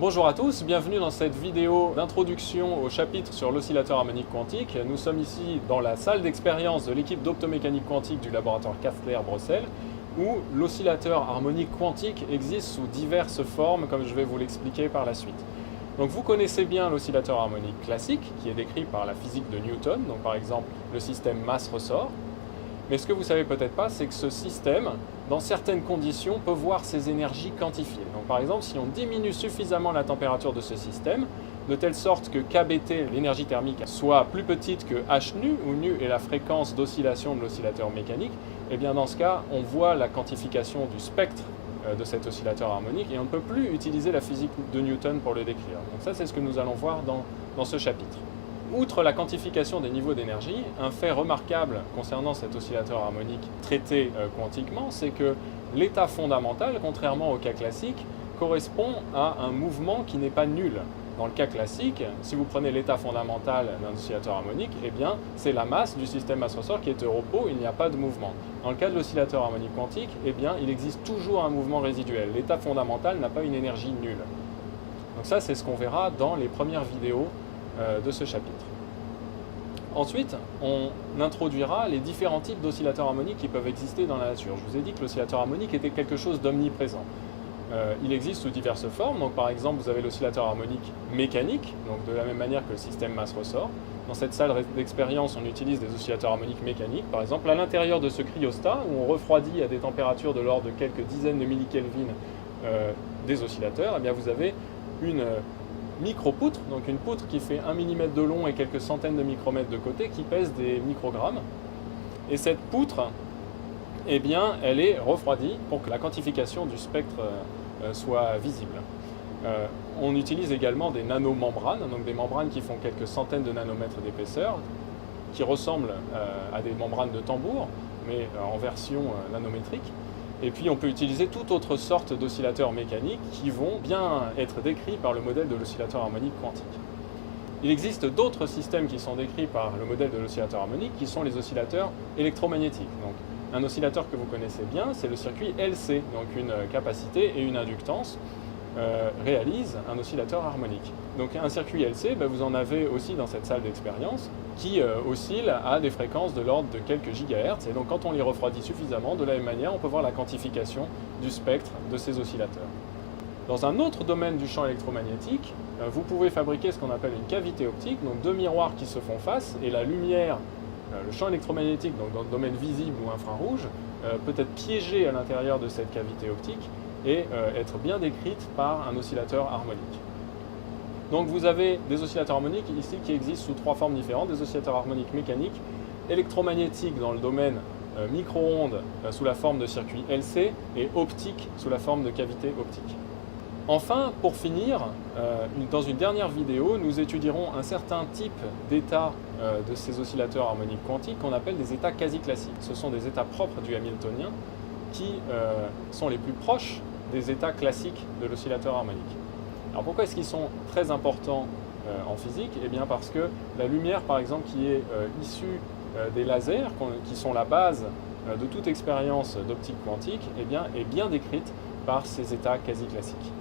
Bonjour à tous, bienvenue dans cette vidéo d'introduction au chapitre sur l'oscillateur harmonique quantique. Nous sommes ici dans la salle d'expérience de l'équipe d'optomécanique quantique du laboratoire Kastler Bruxelles, où l'oscillateur harmonique quantique existe sous diverses formes, comme je vais vous l'expliquer par la suite. Donc vous connaissez bien l'oscillateur harmonique classique, qui est décrit par la physique de Newton, donc par exemple le système masse-ressort. Mais ce que vous ne savez peut-être pas, c'est que ce système, dans certaines conditions, peut voir ses énergies quantifiées. Donc par exemple, si on diminue suffisamment la température de ce système, de telle sorte que kBt, l'énergie thermique, soit plus petite que h nu, où nu est la fréquence d'oscillation de l'oscillateur mécanique, et bien dans ce cas, on voit la quantification du spectre de cet oscillateur harmonique et on ne peut plus utiliser la physique de Newton pour le décrire. Donc ça, c'est ce que nous allons voir dans ce chapitre. Outre la quantification des niveaux d'énergie, un fait remarquable concernant cet oscillateur harmonique traité quantiquement, c'est que l'état fondamental, contrairement au cas classique, correspond à un mouvement qui n'est pas nul. Dans le cas classique, si vous prenez l'état fondamental d'un oscillateur harmonique, eh bien, c'est la masse du système masse-ressort qui est au repos, il n'y a pas de mouvement. Dans le cas de l'oscillateur harmonique quantique, eh bien, il existe toujours un mouvement résiduel. L'état fondamental n'a pas une énergie nulle. Donc ça, c'est ce qu'on verra dans les premières vidéos de ce chapitre. Ensuite, on introduira les différents types d'oscillateurs harmoniques qui peuvent exister dans la nature. Je vous ai dit que l'oscillateur harmonique était quelque chose d'omniprésent. Il existe sous diverses formes. Donc, par exemple, vous avez l'oscillateur harmonique mécanique, donc de la même manière que le système masse-ressort. Dans cette salle d'expérience, on utilise des oscillateurs harmoniques mécaniques. Par exemple, à l'intérieur de ce cryostat, où on refroidit à des températures de l'ordre de quelques dizaines de millikelvin des oscillateurs, eh bien, vous avez une micro-poutre, donc une poutre qui fait 1 mm de long et quelques centaines de micromètres de côté, qui pèse des microgrammes. Et cette poutre, eh bien, elle est refroidie pour que la quantification du spectre soit visible. On utilise également des nanomembranes, donc des membranes qui font quelques centaines de nanomètres d'épaisseur, qui ressemblent à des membranes de tambour, mais en version nanométrique. Et puis on peut utiliser toute autre sorte d'oscillateurs mécaniques qui vont bien être décrits par le modèle de l'oscillateur harmonique quantique. Il existe d'autres systèmes qui sont décrits par le modèle de l'oscillateur harmonique qui sont les oscillateurs électromagnétiques. Donc, un oscillateur que vous connaissez bien, c'est le circuit LC, donc une capacité et une inductance réalise un oscillateur harmonique. Donc un circuit LC, vous en avez aussi dans cette salle d'expérience qui oscille à des fréquences de l'ordre de quelques gigahertz. Et donc quand on les refroidit suffisamment, de la même manière, on peut voir la quantification du spectre de ces oscillateurs. Dans un autre domaine du champ électromagnétique, vous pouvez fabriquer ce qu'on appelle une cavité optique, donc deux miroirs qui se font face, et la lumière, le champ électromagnétique, donc dans le domaine visible ou infrarouge, peut être piégé à l'intérieur de cette cavité optique et être bien décrite par un oscillateur harmonique. Donc vous avez des oscillateurs harmoniques ici qui existent sous trois formes différentes, des oscillateurs harmoniques mécaniques, électromagnétiques dans le domaine micro-ondes sous la forme de circuit LC et optiques sous la forme de cavité optique. Enfin, pour finir, dans une dernière vidéo, nous étudierons un certain type d'état de ces oscillateurs harmoniques quantiques qu'on appelle des états quasi-classiques. Ce sont des états propres du hamiltonien qui sont les plus proches des états classiques de l'oscillateur harmonique. Alors pourquoi est-ce qu'ils sont très importants en physique? Eh bien parce que la lumière, par exemple, qui est issue des lasers, qui sont la base de toute expérience d'optique quantique, eh bien, est bien décrite par ces états quasi-classiques.